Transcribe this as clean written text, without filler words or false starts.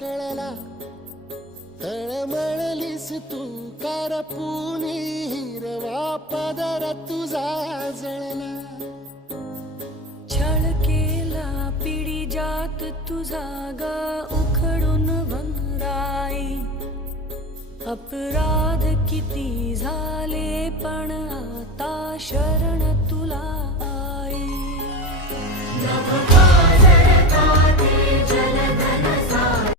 कळला, तळमळलीस तू करपुनी, हिरवा पदर तुझा जळला. छळ केला पिढी जात तुझा ग उखडून वनराई. अपराध किती झाले पण आता शरण तुला आई. नभ काजळता ते जल